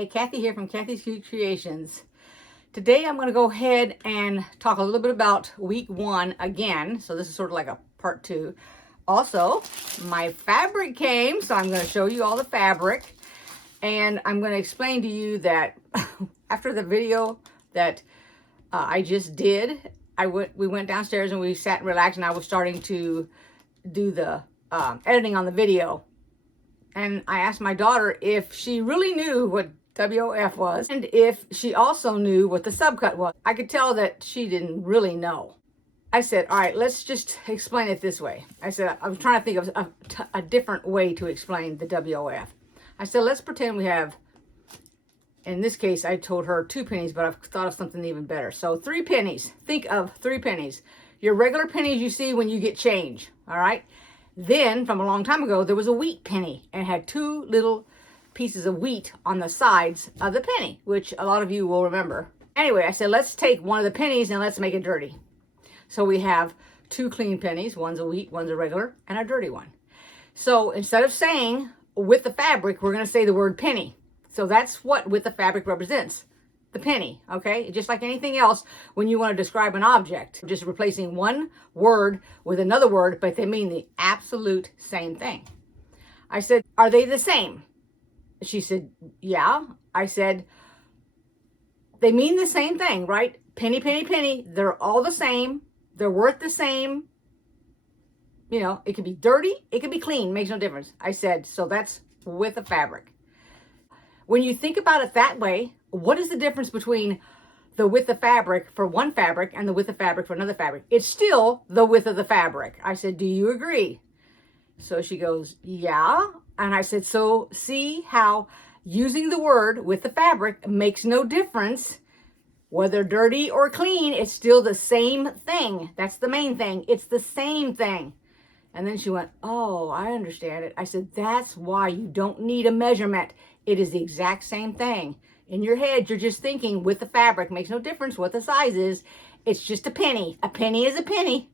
Hi, Kathy here from KathysKuteKreations. Today I'm going to go ahead and talk a little bit about week 1 again. So this is sort of like a part 2. Also, my fabric came, so I'm going to show you all the fabric. And I'm going to explain to you that after the video that I just did, we went downstairs and we sat and relaxed, and I was starting to do the editing on the video. And I asked my daughter if she really knew what WOF was and if she also knew what the subcut was. I could tell that she didn't really know. I said, all right, let's just explain it this way. I said, I was trying to think of a different way to explain the WOF. I said, let's pretend we have, in this case, I told her 2 pennies, but I've thought of something even better. So 3 pennies. Think of 3 pennies. Your regular pennies you see when you get change, all right? Then, from a long time ago, there was a wheat penny, and it had 2 little pieces of wheat on the sides of the penny, which a lot of you will remember. Anyway, I said, let's take one of the pennies and let's make it dirty. So we have 2 clean pennies. One's a wheat, one's a regular, and a dirty one. So instead of saying with the fabric, we're going to say the word penny. So that's what with the fabric represents. The penny, okay? Just like anything else, when you want to describe an object, just replacing one word with another word, but they mean the absolute same thing. I said, are they the same? She said, yeah. I said, they mean the same thing, right? Penny, penny, penny. They're all the same. They're worth the same. You know, it could be dirty. It could be clean. Makes no difference. I said, so that's with the fabric. When you think about it that way, what is the difference between the width of fabric for one fabric and the width of fabric for another fabric? It's still the width of the fabric. I said, do you agree? So she goes, yeah. And I said, so see how using the word with the fabric makes no difference. Whether dirty or clean, it's still the same thing. That's the main thing. It's the same thing. And then she went, oh, I understand it. I said, that's why you don't need a measurement. It is the exact same thing. In your head, you're just thinking with the fabric. Makes no difference what the size is. It's just a penny. A penny is a penny.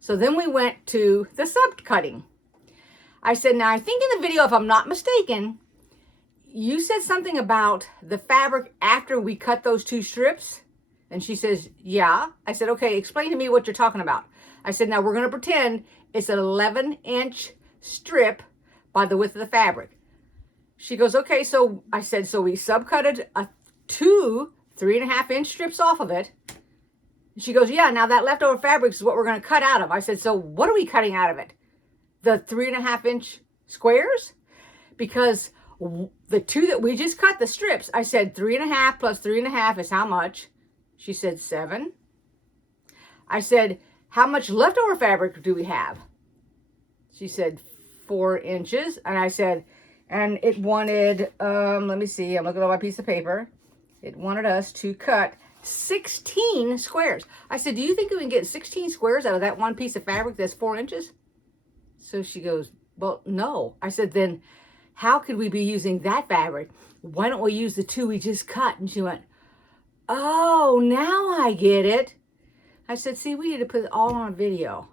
So then we went to the subcutting. I said, now I think in the video, if I'm not mistaken, you said something about the fabric after we cut those 2 strips. And she says, yeah. I said, okay, explain to me what you're talking about. I said, now we're going to pretend it's an 11-inch strip by the width of the fabric. She goes, okay, so I said, so we subcutted 2 3.5-inch strips off of it. She goes, yeah, now that leftover fabric is what we're going to cut out of. I said, so what are we cutting out of it? The 3.5-inch squares? Because the 2 that we just cut, the strips, I said 3.5 plus 3.5 is how much? She said 7. I said, how much leftover fabric do we have? She said 4 inches. And I said, and it wanted, let me see, I'm looking at my piece of paper. It wanted us to cut 16 squares. I said, do you think we can get 16 squares out of that one piece of fabric that's 4 inches? So she goes, well, no. I said, then how could we be using that fabric? Why don't we use the 2 we just cut? And she went, oh, now I get it. I said, see, we need to put it all on video.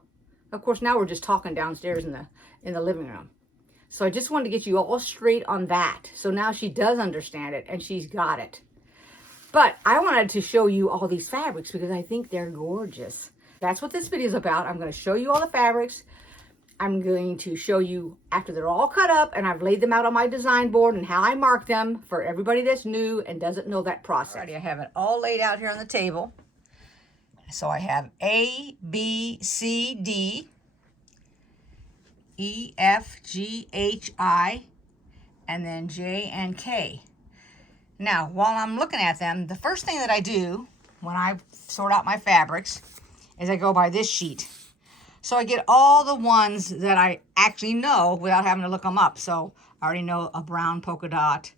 Of course, now we're just talking downstairs in the living room. So I just wanted to get you all straight on that. So now she does understand it and she's got it. But I wanted to show you all these fabrics because I think they're gorgeous. That's what this video is about. I'm going to show you all the fabrics. I'm going to show you after they're all cut up and I've laid them out on my design board and how I mark them for everybody that's new and doesn't know that process. Alrighty, I have it all laid out here on the table. So I have A, B, C, D, E, F, G, H, I, and then J and K. Now, while I'm looking at them, the first thing that I do when I sort out my fabrics is I go by this sheet. So I get all the ones that I actually know without having to look them up. So I already know a brown polka dot.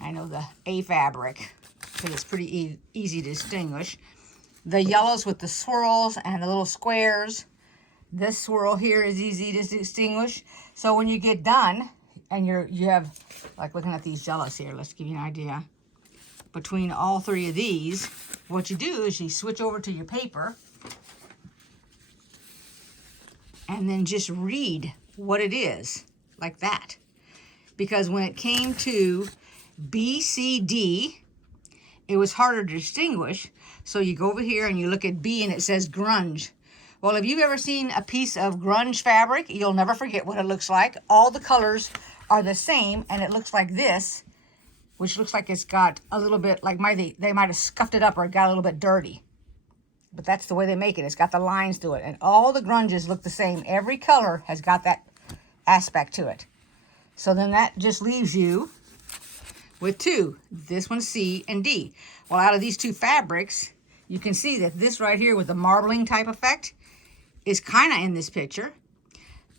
I know the A fabric because it's pretty easy to distinguish. The yellows with the swirls and the little squares. This swirl here is easy to distinguish. So when you get done and you have, like looking at these yellows here, let's give you an idea. Between all 3 of these, what you do is you switch over to your paper and then just read what it is, like that. Because when it came to B, C, D. It was harder to distinguish. So you go over here and you look at B and it says grunge. Well, if you've ever seen a piece of grunge fabric, you'll never forget what it looks like. All the colors are the same and it looks like this, which looks like it's got a little bit, like they might have scuffed it up or it got a little bit dirty. But that's the way they make it. It's got the lines to it. And all the grunges look the same. Every color has got that aspect to it. So then that just leaves you with two. This one's C and D. Well, out of these two fabrics, you can see that this right here with the marbling type effect is kind of in this picture.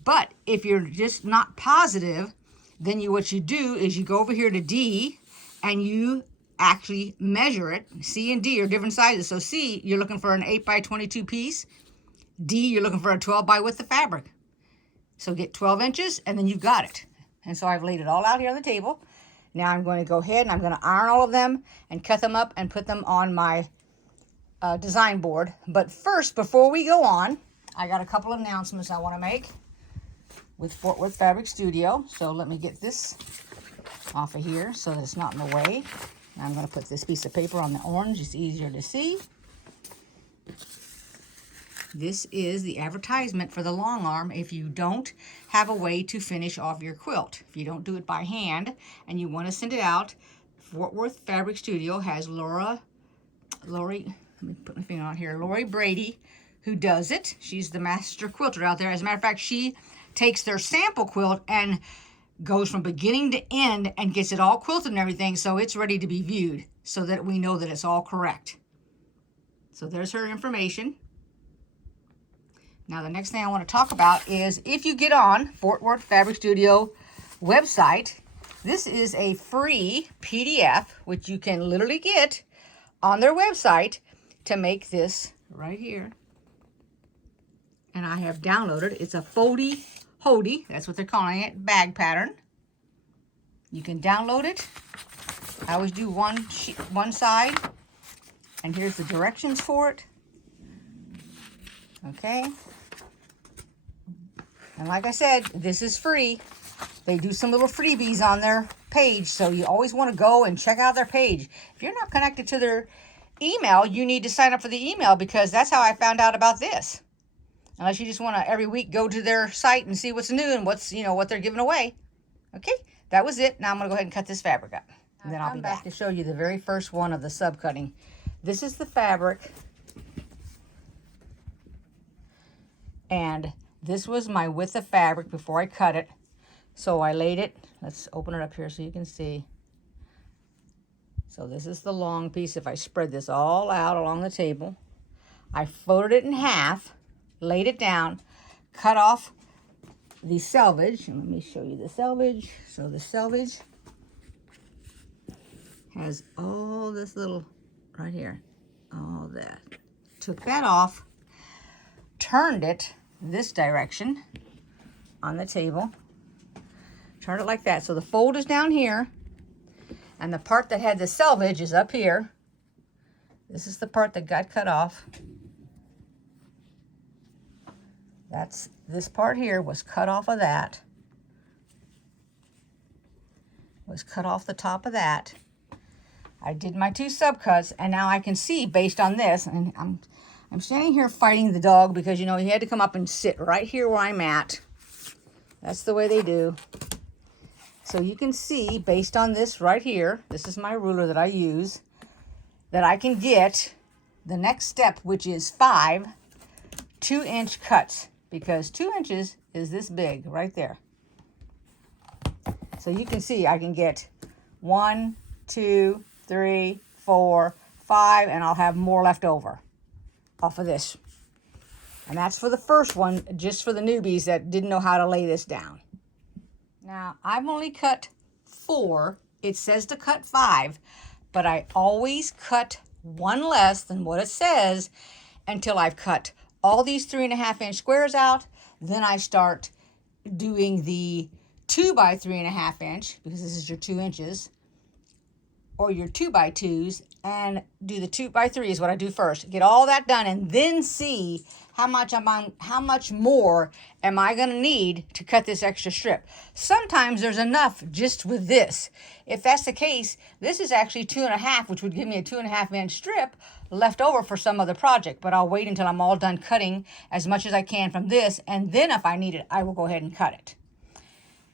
But if you're just not positive, then what you do is you go over here to D and you actually measure it. C and D are different sizes. So C, you're looking for an 8 by 22 piece. D, you're looking for a 12 by width of fabric. So get 12 inches and then you've got it. And so I've laid it all out here on the table. Now I'm going to go ahead and I'm going to iron all of them and cut them up and put them on my design board. But first, before we go on, I got a couple of announcements I want to make with Fort Worth Fabric Studio. So let me get this off of here so that it's not in the way. I'm going to put this piece of paper on the orange. It's easier to see. This is the advertisement for the long arm if you don't have a way to finish off your quilt. If you don't do it by hand and you want to send it out, Fort Worth Fabric Studio has Lori, let me put my finger on here, Lori Brady, who does it. She's the master quilter out there. As a matter of fact, she takes their sample quilt and goes from beginning to end and gets it all quilted and everything so it's ready to be viewed so that we know that it's all correct. So there's her information. Now the next thing I want to talk about is if you get on Fort Worth Fabric Studio website, this is a free PDF which you can literally get on their website to make this right here. And I have downloaded, it's a foldy Hody, that's what they're calling it, bag pattern. You can download it. I always do one side, and here's the directions for it. Okay. And like I said, this is free. They do some little freebies on their page, so you always want to go and check out their page. If you're not connected to their email, you need to sign up for the email because that's how I found out about this. Unless you just want to every week go to their site and see what's new and what's, what they're giving away. Okay, that was it. Now I'm going to go ahead and cut this fabric up. And then I'll be back to show you the very first one of the sub-cutting. This is the fabric. And this was my width of fabric before I cut it. So I laid it. Let's open it up here so you can see. So this is the long piece. If I spread this all out along the table, I folded it in half, laid it down, cut off the selvage. And let me show you the selvage. So the selvage has all this little, right here, all that. Took that off, turned it this direction on the table, turned it like that. So the fold is down here, and the part that had the selvage is up here. This is the part that got cut off. This part here was cut off of that. Was cut off the top of that. I did my two subcuts, and now I can see based on this, and I'm standing here fighting the dog because, he had to come up and sit right here where I'm at. That's the way they do. So you can see based on this right here, this is my ruler that I use, that I can get the next step, which is 5 2-inch cuts, because 2 inches is this big right there. So you can see I can get 1, 2, 3, 4, 5, and I'll have more left over off of this. And that's for the first one, just for the newbies that didn't know how to lay this down. Now, I've only cut 4. It says to cut 5, but I always cut 1 less than what it says until I've cut all these 3.5-inch squares out. Then I start doing the 2 by 3.5 inch, because this is your 2 inches, or your 2x2s and do the 2x3 is what I do first. Get all that done and then see how much more am I going to need to cut this extra strip. Sometimes there's enough just with this. If that's the case, this is actually 2.5, which would give me a 2.5 inch strip left over for some other project, but I'll wait until I'm all done cutting as much as I can from this, and then if I need it, I will go ahead and cut it.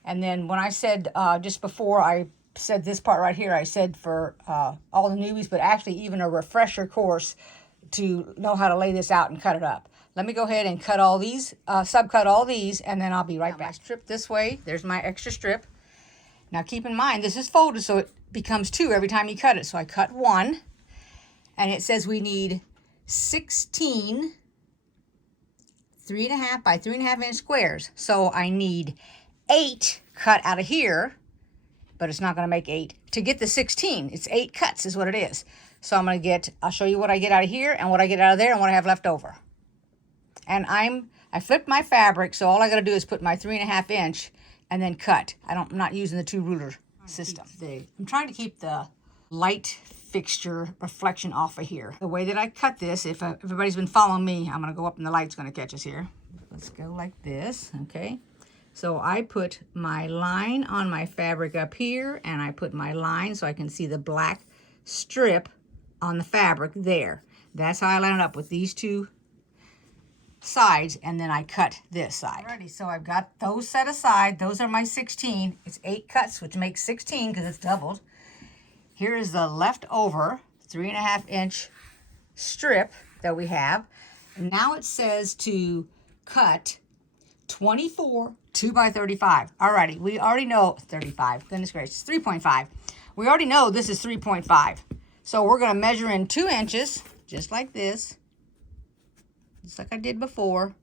And then when I said just before I said this part right here, I said for all the newbies, but actually even a refresher course to know how to lay this out and cut it up. Let me go ahead and cut all these, subcut all these, and then I'll be right back. Strip this way. There's my extra strip. Now keep in mind, this is folded, so it becomes 2 every time you cut it. So I cut 1, and it says we need 16 3.5 by 3.5 inch squares. So I need 8 cut out of here, but it's not going to make 8. To get the 16, it's 8 cuts is what it is. So I'm going to get, I'll show you what I get out of here and what I get out of there and what I have left over. And I flipped my fabric, so all I got to do is put my 3.5 inch and then cut. I'm not using the 2 ruler system. I'm trying to keep the light fixture reflection off of here. The way that I cut this, if everybody's been following me, I'm going to go up and the light's going to catch us here. Let's go like this, okay? So I put my line on my fabric up here, and I put my line so I can see the black strip on the fabric there. That's how I line it up with these 2 sides, and then I cut this side. Alrighty, so I've got those set aside. Those are my 16. It's 8 cuts, which makes 16 because it's doubled. Here is the leftover 3.5 inch strip that we have. And now it says to cut 24 2x35. Alrighty, we already know 35. Goodness gracious, 3.5. We already know this is 3.5. So we're going to measure in 2 inches, just like this. Just like I did before.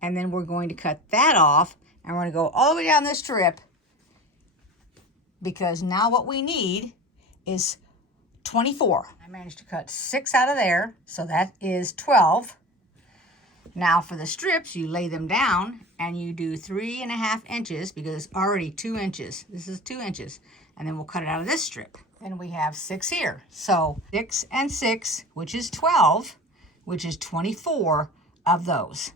And then we're going to cut that off, and we're going to go all the way down this strip, because now what we need is 24. I managed to cut 6 out of there, so that is 12. Now for the strips, you lay them down and you do 3.5 inches because it's already 2 inches. This is 2 inches. And then we'll cut it out of this strip. And we have 6 here. So 6 and 6, which is 12, which is 24 of those.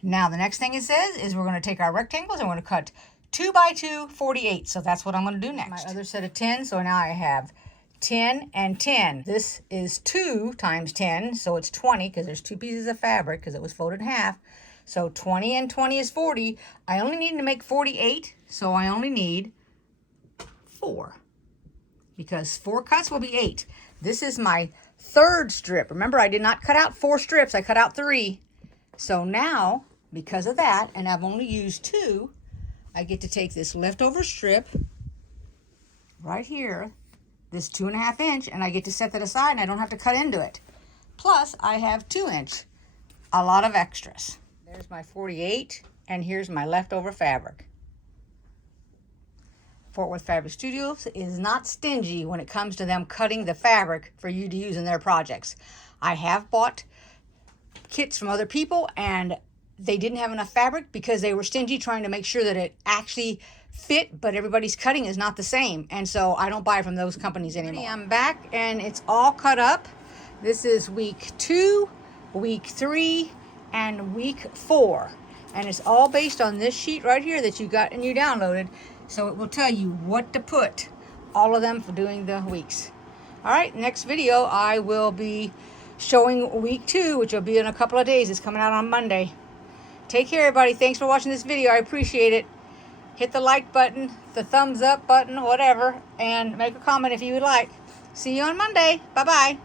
Now the next thing it says is we're going to take our rectangles and we're going to cut 2 by 2, 48. So that's what I'm going to do next. My other set of 10. So now I have 10 and 10. This is 2 times 10, so it's 20 because there's 2 pieces of fabric because it was folded in half. So 20 and 20 is 40. I only need to make 48, so I only need 4 because 4 cuts will be 8. This is my 3rd strip. Remember, I did not cut out 4 strips. I cut out 3. So now, because of that, and I've only used 2, I get to take this leftover strip right here, this 2.5 inch, and I get to set that aside and I don't have to cut into it. Plus, I have 2 inch, a lot of extras. There's my 48, and here's my leftover fabric. Fort Worth Fabric Studios is not stingy when it comes to them cutting the fabric for you to use in their projects. I have bought kits from other people, and they didn't have enough fabric because they were stingy trying to make sure that it actually fit, but everybody's cutting is not the same, and so I don't buy from those companies anymore. I'm back and it's all cut up. This is week 2, week 3, and week 4, and it's all based on this sheet right here that you got and you downloaded, so it will tell you what to put, all of them for doing the weeks. All right, next video I will be showing week 2, which will be in a couple of days. It's coming out on Monday. Take care, everybody. Thanks for watching this video. I appreciate it. Hit the like button, the thumbs up button, whatever, and make a comment if you would like. See you on Monday. Bye-bye.